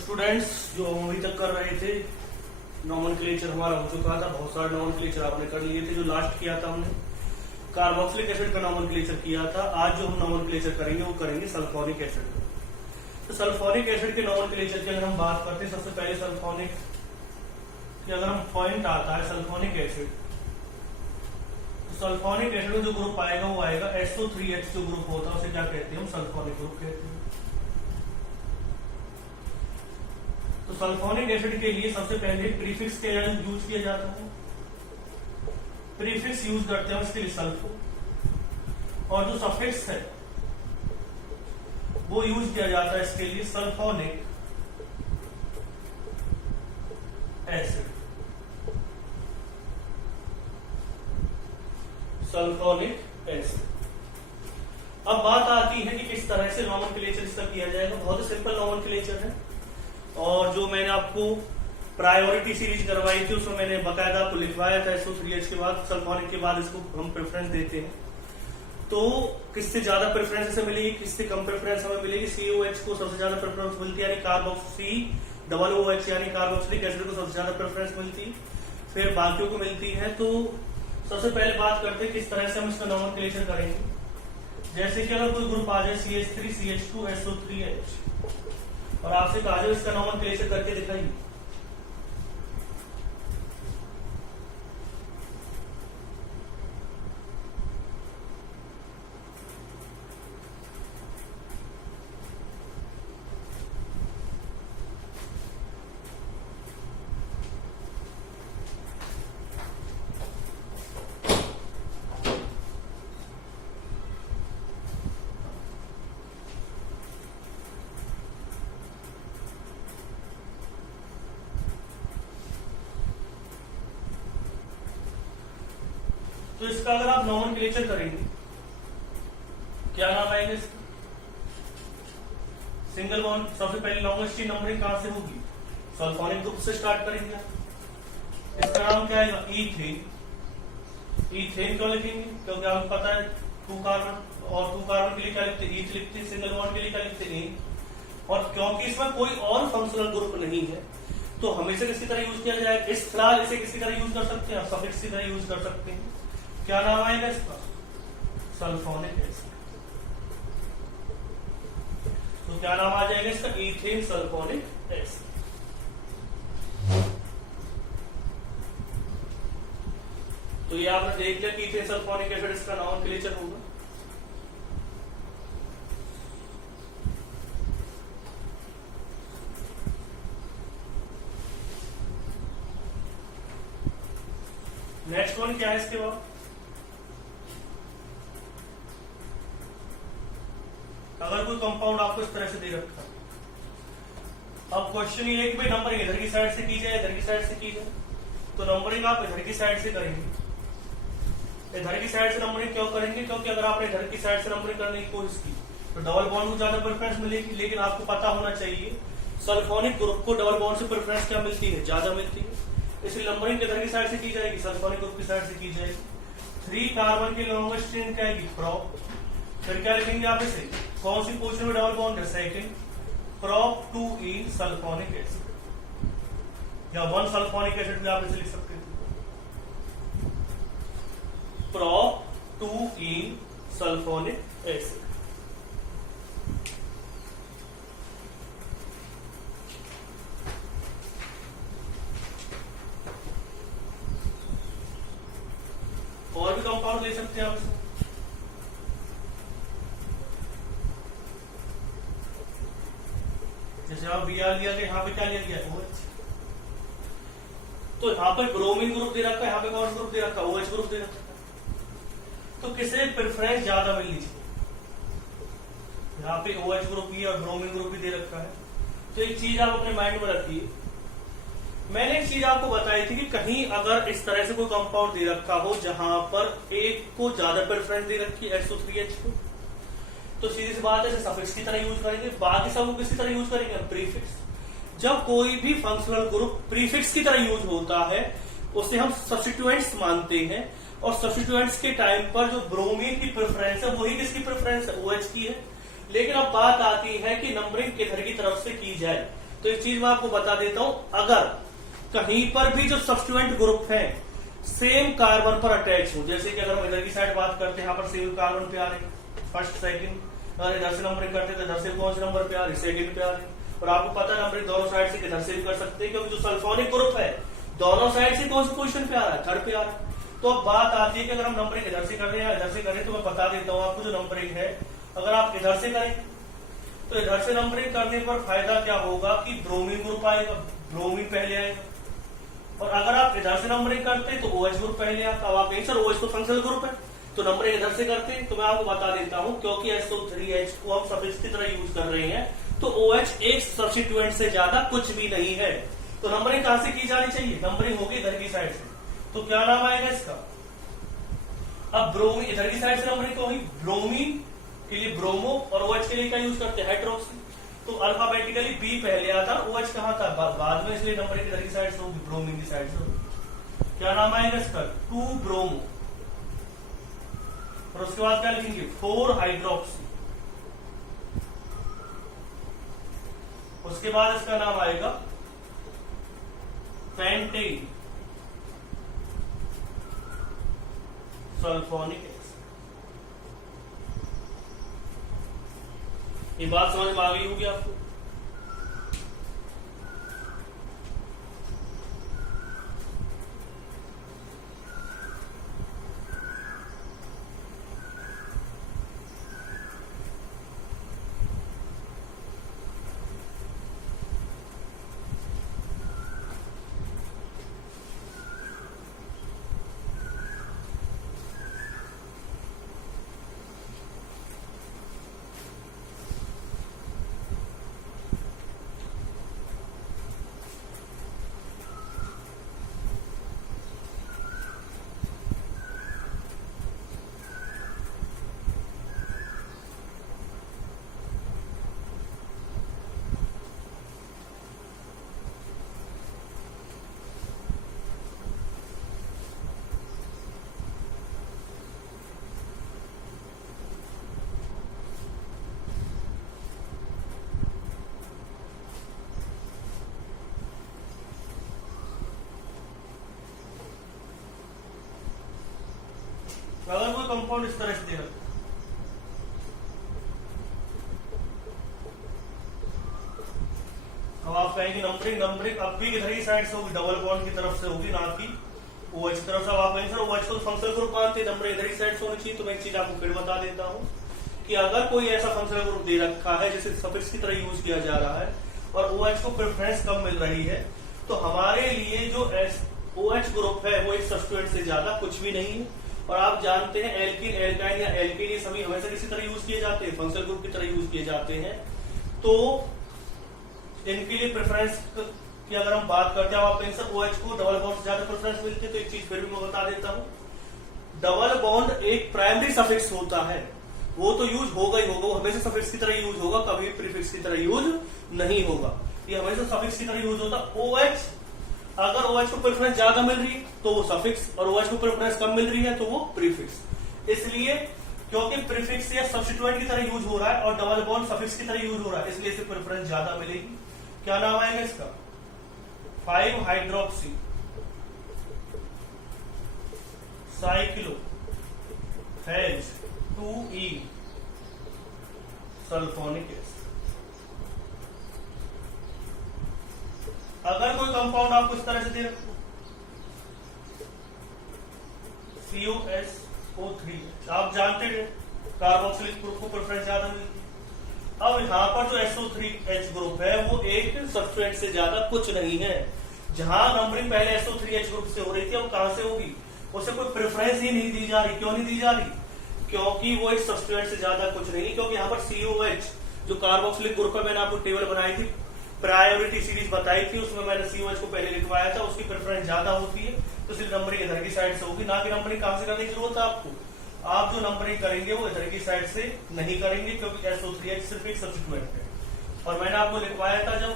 Students, जो हम अभी तक कर रहे थे, नॉमेनक्लेचर हमारा हो चुका था। बहुत सारे नॉमेनक्लेचर आपने कर लिए थे। जो लास्ट किया था हमने कार्बोक्सिलिक एसिड का नॉमेनक्लेचर किया था। आज जो हम नॉमेनक्लेचर करेंगे वो करेंगे सल्फोनिक एसिड का। तो सल्फोनिक एसिड के नॉमेनक्लेचर की अगर हम बात करते हैं, सबसे पहले सल्फोनिक की अगर हम पॉइंट आता है सल्फोनिक एसिड, तो सल्फोनिक एसिड में जो ग्रुप आएगा वो आएगा SO3H। जो ग्रुप होता है उसे क्या कहते हैं? हम सल्फोनिक ग्रुप कहते हैं। तो सल्फोनिक एसिड के लिए सबसे पहले प्रीफिक्स का यूज किया जाता है। प्रीफिक्स यूज करते हैं इसके लिए सल्फो, और जो सफिक्स है वो यूज किया जाता है इसके लिए सल्फोनिक एसिड। Sulphonic acid. अब बात आती है कि किस तरह से नॉमेनक्लेचर इसका किया जाएगा। बहुत ही सिंपल नॉमेनक्लेचर है, और जो मैंने आपको प्रायोरिटी सीरीज करवाई थी उसमें मैंने बकायदा आपको लिखवाया था। SO3H के बाद सल्फोनिक के बाद इसको हम प्रेफरेंस देते हैं। तो किससे ज्यादा प्रेफरेंस इसे मिलेगी, किससे कम प्रेफरेंस हमें मिलेगी? COH को सबसे ज्यादा प्रेफरेंस मिलती है, यानी COOH यानी कार्बोक्सिलिक एसिड को सबसे ज्यादा प्रेफरेंस मिलती है, फिर बाकियों को मिलती है। तो सबसे पहले बात करते हैं किस तरह से हम इसका नॉमेनक्लेचर करेंगे। जैसे कि अगर कोई ग्रुप आ जाए CH3 CH2 SO3H, और आपसे कहा जाए इसका नॉमेनक्लेचर करके दिखाइए। तो इसका अगर आप नॉमेनक्लेचर करेंगे, क्या नाम आएगा इसका? Single bond. सबसे पहले लॉन्गेस्ट चेन नंबरिंग कहां से होगी? सल्फोनिक ग्रुप से स्टार्ट करेंगे। इसका नाम क्या आएगा? ईथेन। ईथेन क्यों लिखेंगे? क्योंकि आपको पता है 2 कार्बन, और 2 कार्बन के लिए क्या लिखते हैं? ईथ लिखते हैं। सिंगल बॉन्ड के लिए क्या लिखते हैं? और क्योंकि इसमें कोई और फंक्शनल ग्रुप नहीं है, तो हमेशा किसकी तरह यूज किया जाए? इस फिलहाल इसे किसकी तरह यूज कर सकते हैं? आप सफिक्स की तरह यूज कर सकते हैं। क्या नाम आएगा इसका? Sulphonic acid. तो क्या नाम आ जाएगा इसका? Ethane sulphonic acid. तो ये आपने देख लिया कि ईथेन सल्फोनिक एसिड इसका नॉमेनक्लेचर होगा। नेक्स्ट वन क्या है इसके बाद? अगर कोई कंपाउंड आपको इस तरह से दे रखा है, अब क्वेश्चन ये है कि भाई नंबरिंग इधर की साइड से की जाए, इधर की साइड से की जाए। तो नंबरिंग आप इधर की साइड से करेंगे। इधर की साइड से नंबरिंग क्यों करेंगे? क्योंकि अगर आपने इधर की साइड से नंबरिंग करने की कोशिश की तो डबल बॉन्ड को ज्यादा प्रेफरेंस मिलेगी। लेकिन आपको पता होना चाहिए सल्फोनिक ग्रुप को डबल बॉन्ड से प्रेफरेंस क्या मिलती है? ज्यादा मिलती है। इसलिए नंबरिंग इधर की साइड से की जाएगी, सल्फोनिक ग्रुप की साइड से की जाएगी। 3 कार्बन की लॉन्गेस्ट चेन क्या आएगी? प्रोप। फिर क्या लिखेंगे आप इसे? कौन सी पोजीशन में डबल बॉन्ड है? सेकंड। प्रोप 2 सल्फोनिक एसिड, या 1 सल्फोनिक एसिड भी आप इसे लिख सकते थे। Prop 2 sulphonic acid. और भी कंपाउंड ले सकते हैं आप इसे। जैसे आप Br लिया गया, यहाँ पे क्या लिया गया? OH। तो यहाँ पे ब्रोमीन ग्रुप दे रखा है, यहाँ पे कौन ग्रुप दे रखा है? OH ग्रुप दे रखा है। तो किसे प्रेफरेंस ज्यादा मिलनी चाहिए? यहाँ पे OH ग्रुप भी और ब्रोमीन ग्रुप भी दे रखा है। तो एक चीज आप अपने माइंड में रखिए, मैंने एक चीज आपको बताई थी कि कहीं अगर इस तरह से कोई कंपाउंड दे रखा हो जहां पर एक को ज्यादा प्रेफरेंस दे रखी है SO3H को, तो सीधी सी बात है इसे सफिक्स की तरह यूज करेंगे। बाकी सब किसी तरह यूज करेंगे? प्रीफिक्स। जब कोई भी फंक्शनल ग्रुप प्रीफिक्स की तरह यूज होता है उसे हम सब्स्टिट्यूएंट्स मानते हैं, और सब्स्टिट्यूएंट्स के टाइम पर जो ब्रोमीन की प्रेफरेंस है वही किसकी प्रेफरेंस है? OH की है। लेकिन अब बात आती है कि नंबरिंग किधर की तरफ से की जाए। तो एक चीज मैं आपको बता देता हूं, अगर कहीं पर भी जो सब्स्टिट्यूएंट ग्रुप है सेम कार्बन पर अटैच हो, जैसे कि अगर हम इधर की साइड बात करते हैं, यहाँ पर सेम कार्बन पे आ रहे फर्स्ट सेकंड, अगर इधर से नंबरिंग करते तो इधर से कौन से नंबर पे आ रहे, सेकंड पे आ रहे। और आपको पता है नंबरिंग दोनों साइड से इधर से भी कर सकते हैं, क्योंकि जो सल्फोनिक ग्रुप है दोनों साइड से कौन सी पोजीशन पे आ रहा है, थर्ड पे आ रहा है। तो अब बात आती है कि अगर हम नंबरिंग इधर से कर रहे हैं या इधर से करें, तो मैं बता देता हूँ आपको जो नंबरिंग है, अगर आप इधर से करें तो इधर से नंबरिंग करने पर फायदा क्या होगा कि ब्रोमीन ग्रुप आएगा, ब्रोमीन पहले आएगा। और अगर आप इधर से नंबरिंग करते हैं तो OH ग्रुप पहले आता। अब आप सर OH तो फंक्शनल ग्रुप है, तो नंबरिंग इधर से करते हैं, तो मैं आपको बता देता हूं क्योंकि SO3H को हम सफिक्स की तरह यूज कर रहे हैं, तो OH एक सब्स्टिट्यूएंट से ज्यादा कुछ भी नहीं है। तो नंबरिंग कहां से की जानी चाहिए, नंबरिंग होगी इधर की साइड से। तो क्या नाम आएगा इसका, अब ब्रोमीन इधर की साइड से नंबरिंग होगी, ब्रोमीन के लिए ब्रोमो और OH के लिए क्या यूज करते हैं, हाइड्रोक्सी। तो अल्फाबेटिकली B पहले आता, OH कहां था बाद में, इसलिए नंबरिंग इधर की साइड से होगी, ब्रोमीन की साइड से होगी। क्या नाम आएगा इसका, 2 ब्रोमो, और उसके बाद क्या लिखेंगे 4 हाइड्रोक्सी। उसके बाद इसका नाम आएगा पेंटेन सल्फोनिक एसिड। ये बात समझ में आ गई होगी आपको। अगर कोई कंपाउंड इस तरह से दे रखा, अब आप कहेंगे नंबरिंग अब भी इधर की साइड से होगी, डबल बॉन्ड की तरफ से होगी, ना कि OH की तरफ से। अब आप कहेंगे सर OH को फंक्शनल ग्रुप मानते, नंबरिंग इधर की साइड से होनी चाहिए। तो मैं एक चीज आपको फिर बता देता हूं कि अगर कोई ऐसा फंक्शनल ग्रुप दे रखा है जिसे सफिक्स की तरह यूज किया जा रहा है और OH को प्रेफरेंस कम मिल रही है, तो हमारे लिए जो OH ग्रुप है वो एक सब्स्टिट्यूएंट से ज्यादा कुछ भी नहीं है। और आप जानते हैं एल्किन, एल्काइन या एल्केन ये सभी हमेशा किसी तरह यूज किए जाते हैं, फंक्शनल ग्रुप की तरह यूज किए जाते हैं। तो इनके लिए प्रेफरेंस की अगर हम बात करते हैं, आप सर OH को डबल बॉन्ड से ज्यादा प्रेफरेंस मिलती है, तो एक चीज फिर भी मैं बता देता हूं, डबल बॉन्ड एक प्राइमरी सफिक्स होता है, वो तो यूज होगा ही होगा, वो हमेशा सफिक्स की तरह यूज होगा, कभी प्रीफिक्स की तरह यूज नहीं होगा, ये हमेशा सफिक्स की तरह यूज होता। OH अगर OH को प्रेफरेंस ज्यादा मिल रही है तो वो सफिक्स, और OH को प्रेफरेंस कम मिल रही है तो वो प्रीफिक्स। इसलिए क्योंकि प्रीफिक्स या सब्स्टिट्यूएंट की तरह यूज हो रहा है और डबल बॉन्ड सफिक्स की तरह यूज हो रहा है, इसलिए इसे प्रेफरेंस ज्यादा मिलेगी। क्या नाम आएगा इसका, 5 hydroxy cyclo hedge 2E sulphonic acid. अगर कोई कंपाउंड आपको इस तरह से दे रखो COSO3, आप जानते हैं कार्बोक्सिलिक ग्रुप को प्रेफरेंस ज्यादा मिलती है। अब यहाँ पर जो SO3H ग्रुप है वो एक सब्स्टिट्यूएंट से ज्यादा कुछ नहीं है। जहां नंबरिंग पहले SO3H ग्रुप से हो रही थी, अब कहां से होगी, उसे कोई प्रेफरेंस ही नहीं दी जा रही। क्यों नहीं दी जा रही, क्योंकि वो एक सब्स्टिट्यूएंट से ज्यादा कुछ नहीं, क्योंकि यहाँ पर COH जो कार्बोक्सिलिक ग्रुप है, मैंने आपको टेबल बनाई थी, प्रायोरिटी सीरीज बताई थी, उसमें मैंने COH को पहले लिखवाया था, उसकी प्रेफरेंस ज्यादा होती है, तो सिर्फ नंबरिंग इधर की साइड से होगी, ना कि नंबरिंग कहां से करने की जरूरत है आपको, आप जो नंबरिंग करेंगे वो इधर की साइड से नहीं करेंगे, क्योंकि SO3H सिर्फ एक सब्स्टिट्यूएंट है। और मैंने आपको लिखवाया था जब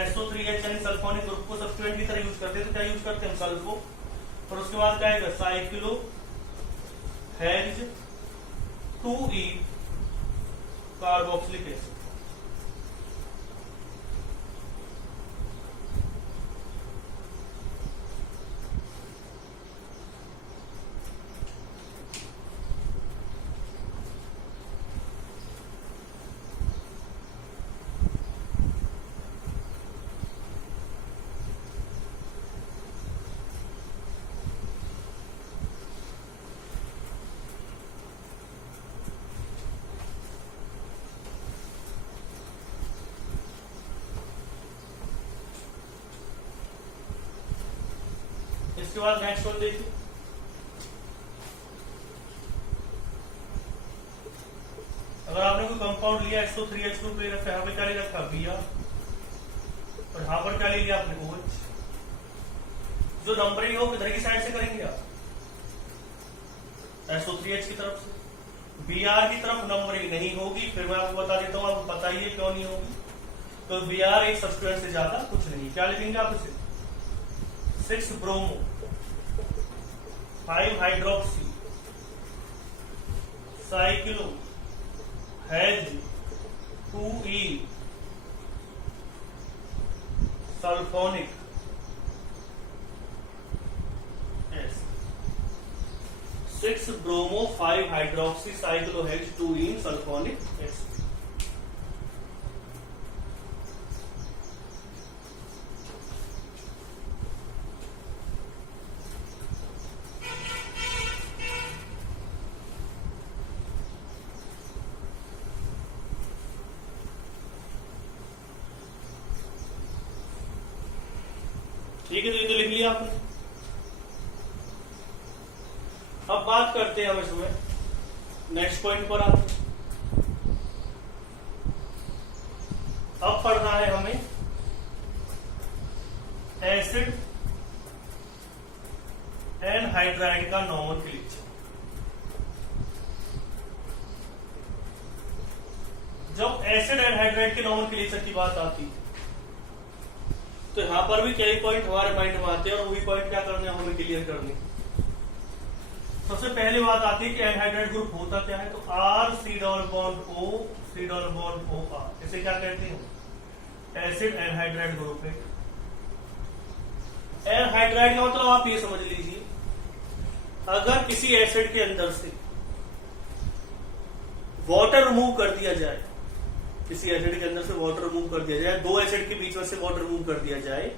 SO3H यानी सल्फोनिक ग्रुप को सब्स्टिट्यूएंट की तरह यूज करते हैं तो क्या यूज करते हैं, सल्फो, और उसके बाद क्या आएगा cyclo hedge 2E carboxylic acid. इसके बाद नेक्स्ट वन देखिए, अगर आपने कोई कंपाउंड लिया SO3H2 ले रखा है, यहाँ पे क्या ले रखा है Br, और यहाँ पर क्या ले लिया आपने OH। जो नंबरिंग है वो किधर की साइड से करेंगे आप, SO3H की तरफ से। Br की तरफ नंबरिंग नहीं होगी, फिर मैं आपको बता देता हूँ, आपको पता ही है क्यों नहीं होगी। तो Br एक सब्सटेंस से ज्यादा कुछ नहीं, क्या लिखेंगे आप इसे 6 bromo 5 hydroxy cyclohex 2 sulphonic acid. 6 bromo 5 hydroxy cyclohex 2 sulphonic acid. ठीक है, तो ये तो लिख लिया आपने। अब बात करते हैं हम इसमें नेक्स्ट पॉइंट पर आते। अब पढ़ना है हमें एसिड एनहाइड्राइड का नोमेनक्लेचर। जब एसिड एनहाइड्राइड के नोमेनक्लेचर की बात आती है तो यहां पर भी कई पॉइंट हमारे माइंड में आते हैं, और वही पॉइंट क्या करने हमें क्लियर करने। सबसे पहली बात आती है कि एनहाइड्राइड ग्रुप होता क्या है, तो R C double bond O C double bond O R, इसे क्या कहते हैं, एसिड एनहाइड्राइड ग्रुप है। एनहाइड्राइड का मतलब आप ये समझ लीजिए, अगर किसी एसिड के अंदर से वाटर रिमूव कर दिया जाए, किसी एसिड के अंदर से वाटर रिमूव कर दिया जाए, दो एसिड के बीच में से वाटर रिमूव कर दिया जाए,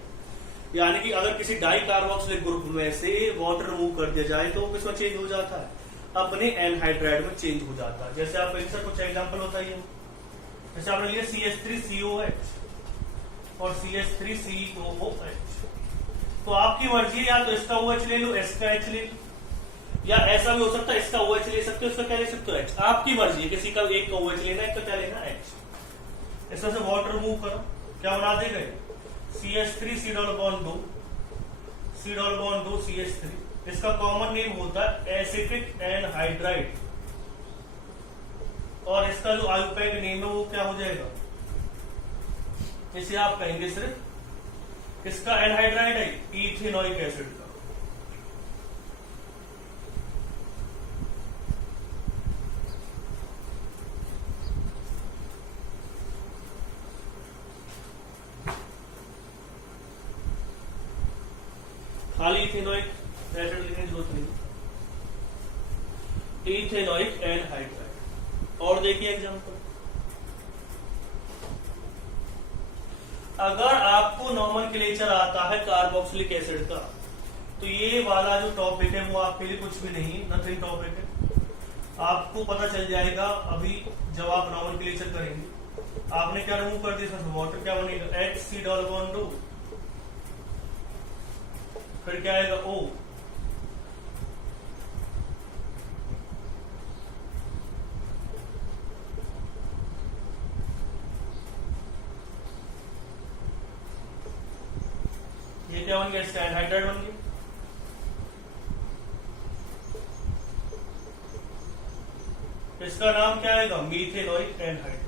यानी कि अगर किसी डाई कार्बोक्सिलिक ग्रुप में से वाटर रिमूव कर दिया जाए तो वो किसमें चेंज हो जाता है, अपने एनहाइड्राइड में चेंज हो जाता है। जैसे आप सर कुछ एग्जांपल बताइए, जैसे आपने लिया CH3COH और CH3COOH, तो आपकी मर्जी, या तो इसका OH ले लो, इसका H ले लो, या ऐसा भी हो सकता है इसका OH ले सकते हो, इसका क्या ले सकते हो H, आपकी मर्जी है, किसी का एक का OH लेना है, एक का क्या लेना है H। इसमें से वाटर रिमूव करो, क्या बना देगा CH3 C double bond 2 C double bond 2 CH3, इसका कॉमन नेम होता है एसिटिक एनहाइड्राइड, और इसका जो आयुपैक नेम है वो क्या हो जाएगा, इसे आप कहेंगे सिर्फ किसका एनहाइड्राइड है, इथेनोइक एसिड का। खाली इथेनोइक एसिड लिखने की जरूरत नहीं, इथेनोइक एनहाइड्राइड। और देखिए एग्जांपल, अगर आपको नोमेनक्लेचर आता है कार्बोक्सिलिक एसिड का, तो ये वाला जो टॉपिक है वो आपके लिए कुछ भी नहीं, नथिंग टॉपिक है, आपको पता चल जाएगा अभी जब आप नोमेनक्लेचर करेंगे। आपने क्या रिमूव कर दिया, वाटर क्या बनेगा HC डबल बॉन्ड 2, फिर क्या आएगा O, ये क्या बन गया, इसका एनहाइड्राइड बन गया। इसका नाम क्या आएगा, मीथेनोइक एनहाइड्राइड।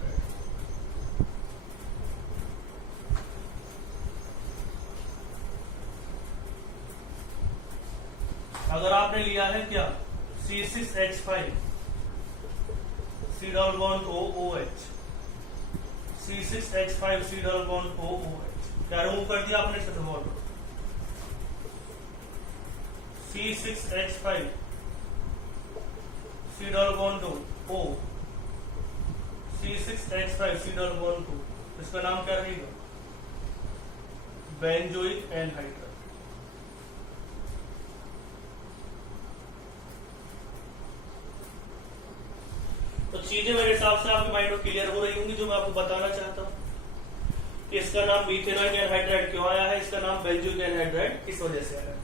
अगर आपने लिया है क्या C6H5 C double bond OOH, C6H5 C double bond OOH, क्या रिमूव कर दिया आपने इसका water, C6H5 C double bond O, C6H5 C double bond 2, इसका नाम क्या रहेगा, बेंजोइक एनहाइड्राइड। तो चीजें मेरे हिसाब से आपके माइंड में क्लियर हो रही होंगी, जो मैं आपको बताना चाहता हूं कि इसका नाम मीथेनोइक एनहाइड्राइड क्यों आया है, इसका नाम बेंजोइक एनहाइड्राइड किस वजह से आया है।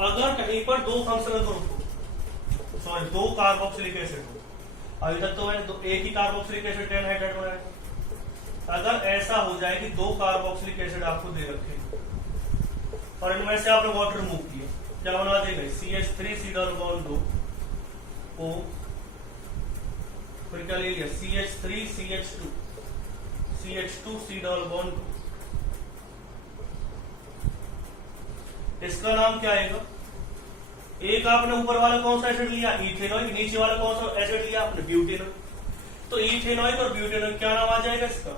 अगर कहीं पर दो फंक्शनल ग्रुप हो, सॉरी दो कार्बोक्सिलिक एसिड हो, अभी तक तो मैंने एक ही कार्बोक्सिलिक एसिड एनहाइड्राइड बनाया। अगर ऐसा हो जाए कि दो कार्बोक्सिलिक एसिड आपको दे रखे और इनमें से आपने वाटर रिमूव किया, क्या बना देगा? CH3 डबल बॉन्ड 2 O, फिर क्या ले लिया? CH3 CH2 C double bond 2। इसका नाम क्या आएगा? एक आपने ऊपर वाला कौन सा एसिड लिया? इथेनॉइक। नीचे वाला कौन सा एसिड लिया आपने? ब्यूटेनॉइक। तो इथेनॉइक और ब्यूटेनॉइक क्या नाम आ जाएगा इसका?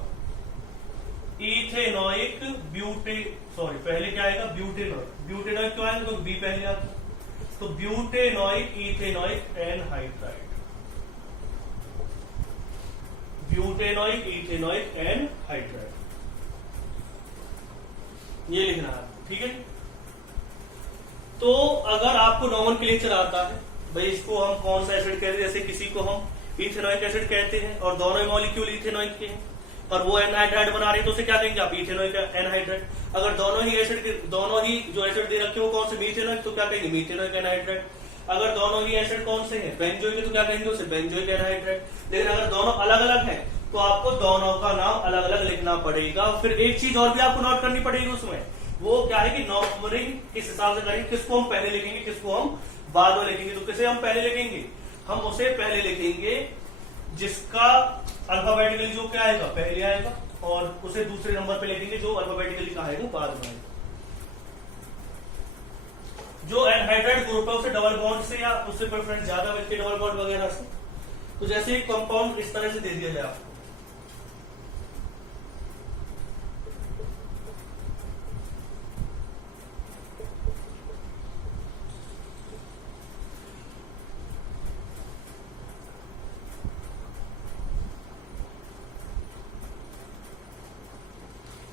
इथेनॉइक पहले क्या आएगा? ब्यूटेनॉइक। ब्यूटेनॉइक क्यों आएगा? क्योंकि बी पहले आता, तो ब्यूटेनॉइक इथेनॉइक एनहाइड्राइड। ब्यूटेनॉइक इथेनॉइक एनहाइड्राइड, ये लिखना है, ठीक है। तो अगर आपको नॉमेनक्लेचर आता है, भाई इसको हम कौन सा एसिड कहते हैं, जैसे किसी को हम इथेनॉइक एसिड कहते हैं और दोनों मॉलिक्यूल इथेनॉइक के हैं और वो एनहाइड्राइड बना रही है, तो उसे क्या कहेंगे आप? Ethanoic anhydride. अगर दोनों ही जो एसिड दे रखे हो कौन से? मीथेनॉइक, तो क्या कहेंगे? मीथेनॉइक एनहाइड्राइड। अगर दोनों ही एसिड कौन से हैं? बेंजोइक, तो क्या कहेंगे उसे? Benzoic anhydride. लेकिन अगर दोनों अलग अलग हैं तो आपको दोनों का नाम अलग अलग लिखना पड़ेगा। फिर एक चीज और भी आपको नोट करनी पड़ेगी उसमें, वो क्या है कि नंबरिंग किस हिसाब से करेंगे, किसको हम पहले लिखेंगे, किसको हम बाद में लिखेंगे। तो किसे हम पहले लिखेंगे? हम उसे पहले लिखेंगे जिसका अल्फाबेटिकली जो क्या आएगा? पहले आएगा, और उसे दूसरे नंबर पे लिखेंगे जो अल्फाबेटिकली का आएगा बाद में आएगा। जो एनहाइड्राइड ग्रुप है उसे डबल बॉन्ड से या उससे प्रेफरेंस ज्यादा मिलती है डबल बॉन्ड वगैरह से। तो जैसे एक कंपाउंड इस तरह से दे दिया जाए आपको,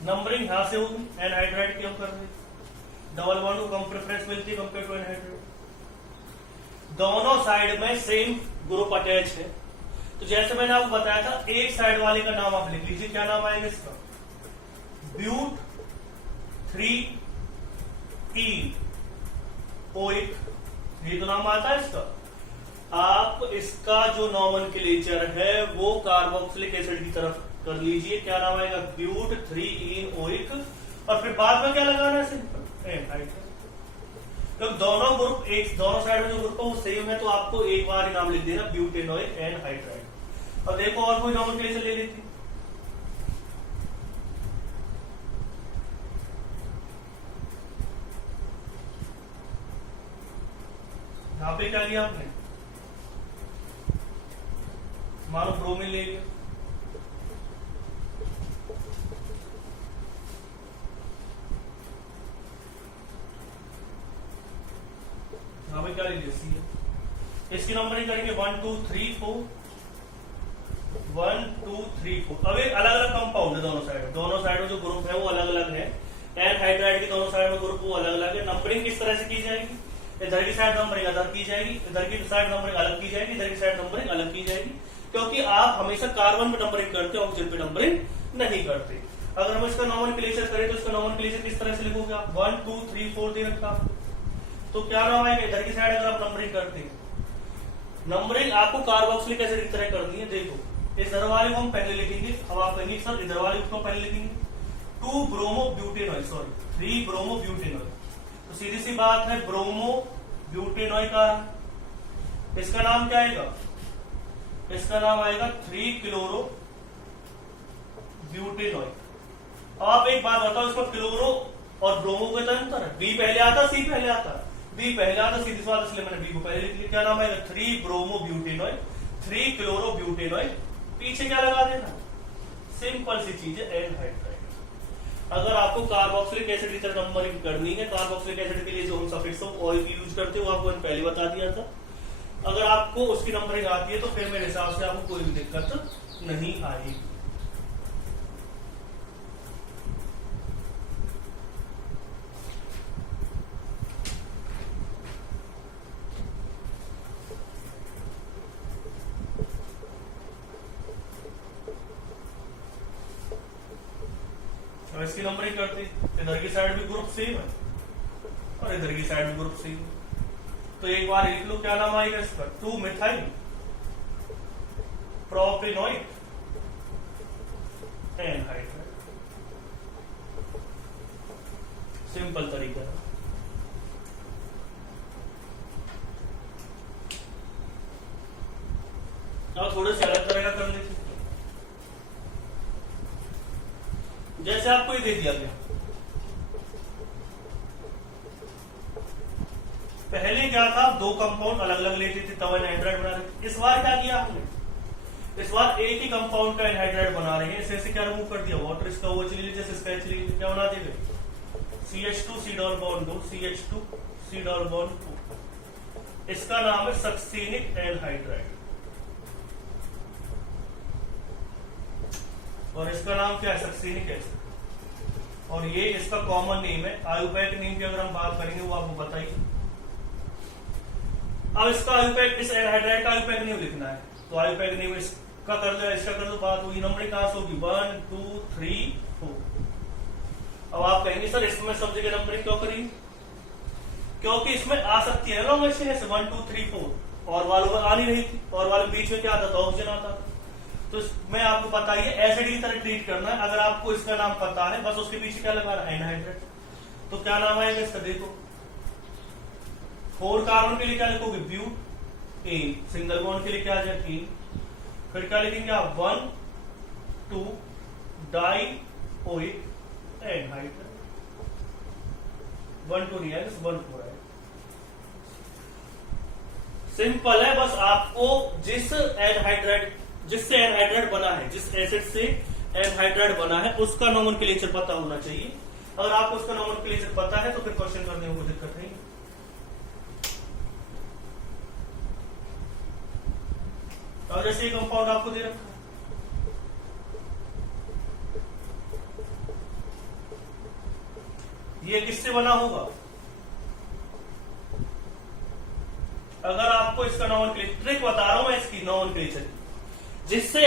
नंबरिंग यहां से होगी, एनहाइड्राइड की हम कर रहे हैं, डबल बॉन्ड को कम प्रेफरेंस मिलती है कंपेयर टू एनहाइड्राइड। दोनों साइड में सेम ग्रुप अटैच है, तो जैसे मैंने आपको बताया था, एक साइड वाले का नाम आप लिख लीजिए। क्या नाम आएगा इसका? ब्यूट 3 ओइक, ये तो नाम आता है इसका। आप इसका जो नॉमेनक्लेचर है वो कार्बोक्सिलिक एसिड की तरफ कर लीजिए। क्या नाम आएगा? ब्यूट 3 ओइक, और फिर बाद में क्या लगाना है? Simple anhydride. तो दोनों साइड में जो ग्रुप है वो सेम है, तो आपको एक बार ही नाम लिख देना, ब्यूटेनॉइक एनहाइड्राइड। और देखो और कोई नॉमेनक्लेचर ले लेती, यहां पे क्या लिया आपने? मानो ब्रोमीन ले लिया, यहां पे क्या ले लिया? सी। इसकी नंबरिंग करेंगे 1 2 3 4 1 2 3 4। अब एक अलग अलग कंपाउंड है दोनों साइड में जो ग्रुप है वो अलग अलग है। एनहाइड्राइड के दोनों साइड में ग्रुप वो अलग अलग है। नंबरिंग किस तरह से की जाएगी? इधर की साइड नंबरिंग अलग की जाएगी, इधर की साइड नंबरिंग अलग की जाएगी, इधर की साइड नंबरिंग अलग की जाएगी, क्योंकि आप हमेशा कार्बन पे नंबरिंग करते हो, ऑक्सीजन पे नंबरिंग नहीं करते। अगर हम इसका नॉमेनक्लेचर करें तो इसका नॉमेनक्लेचर किस तरह से लिखोगे आप? 1 2 3 4 दे रखा, तो क्या नाम आएगा? इधर की साइड अगर आप नंबरिंग करते हैं, नंबरिंग आपको कार्बोक्सिलिक एसिड की तरह करनी है। देखो इधर वाले को हम पहले लिखेंगे, अब आप कहेंगे सर इधर वाले को पहले लिखेंगे। 2 ब्रोमो ब्यूटेनॉइक, सॉरी 3 ब्रोमो ब्यूटेनॉइक, तो सीधी सी बात है ब्रोमो ब्यूटेनॉइक का इसका नाम क्या आएगा? इसका नाम आएगा 3 क्लोरो ब्यूटेनॉइक। आप एक बात बताओ, इसमें क्लोरो और ब्रोमो का अंतर है? बी पहले आता, सी पहले आता? बी पहले आता, सीधी सी बात, इसलिए मैंने बी को पहले लिख लिया। क्या नाम आएगा? 3 ब्रोमो ब्यूटेनॉइक, 3 क्लोरो ब्यूटेनॉइक, पीछे क्या लगा देना? सिंपल सी चीज है एनहाइड्राइड। अगर आपको कार्बोक्सिलिक एसिड की तरह नंबरिंग करनी है, कार्बोक्सिलिक एसिड के लिए जो हम सफिक्स ऑयल की यूज करते हो आपको पहले बता दिया था। अगर आपको उसकी नंबरिंग आती है तो फिर मेरे हिसाब से आपको कोई भी दिक्कत नहीं आएगी। इसकी नंबरिंग करते, इधर की साइड भी ग्रुप सेम है, और इधर की साइड में ग्रुप सी। तो एक बार लिख लो, क्या नाम आएगा इसका, 2 मिथाइल प्रोपेनॉइक एनहाइड्राइड। सिंपल तरीका है। अब थोड़े से अलग तरह का कर लेते हैं। जैसे आपको ये दे दिया गया, पहले क्या था, 2 कंपाउंड अलग अलग लेते थे तब एनहाइड्राइड बना रहे थे। इस बार क्या किया हमने, इस बार एक ही कंपाउंड का एनहाइड्राइड बना रहे हैं। इसे से क्या रिमूव कर दिया, वाटर, इसका वो चली जैसे स्केच ली, क्या बना देंगे, CH2 C double bond 2, CH2 C double bond 2। इसका नाम है सक्सीनिक एनहाइड्राइड। और इसका नाम क्या है, सक्सीनिक एसिड। और ये इसका कॉमन नेम है। आयुपैक नेम की अगर हम बात करेंगे वो आपको बताइए। अब इसका आयुपैक, इस एनहाइड्राइड का आयुपैक नेम लिखना है, तो आयुपैक नेम इसका कर लो, इसका कर लो, बात हुई। नंबरिंग कहां से होगी, 1 2 3 4। अब आप कहेंगे सर इसमें सब जगह नंबरिंग क्यों करेंगे, क्योंकि इसमें आ सकती है लॉन्ग ऐसे 1 2 3 4, और वालों में आ नहीं रही थी, और वाले बीच में क्या आता था, ऑक्सीजन आता था। तो मैं आपको बताइए एसिड की तरह ट्रीट करना है। अगर आपको इसका नाम पता है, बस उसके पीछे क्या लगा रहा है, एनहाइड्राइड। तो क्या नाम आएगा इसका, देखो 4 कार्बन के लिए क्या लिखोगे, ब्यूट ए, सिंगल बॉन्ड के लिए क्या आ जाए, ए। फिर क्या लिखेंगे आप, 1 2 डाइओइक एनहाइड्राइड, 1 2 रिएक्ट 1 4 है। सिंपल है, बस आपको जिससे एनहाइड्राइड बना है, जिस एसिड से एनहाइड्राइड बना है, उसका नोमेनक्लेचर पता होना चाहिए। अगर आपको उसका नोमेनक्लेचर पता है तो फिर क्वेश्चन करने में कोई दिक्कत नहीं। और जैसे ये कंपाउंड आपको दे रखा है, ये किससे बना होगा, अगर आपको इसका नोमेनक्लेचर, ट्रिक बता रहा हूं मैं इसकी, नोमेनक्लेचर जिससे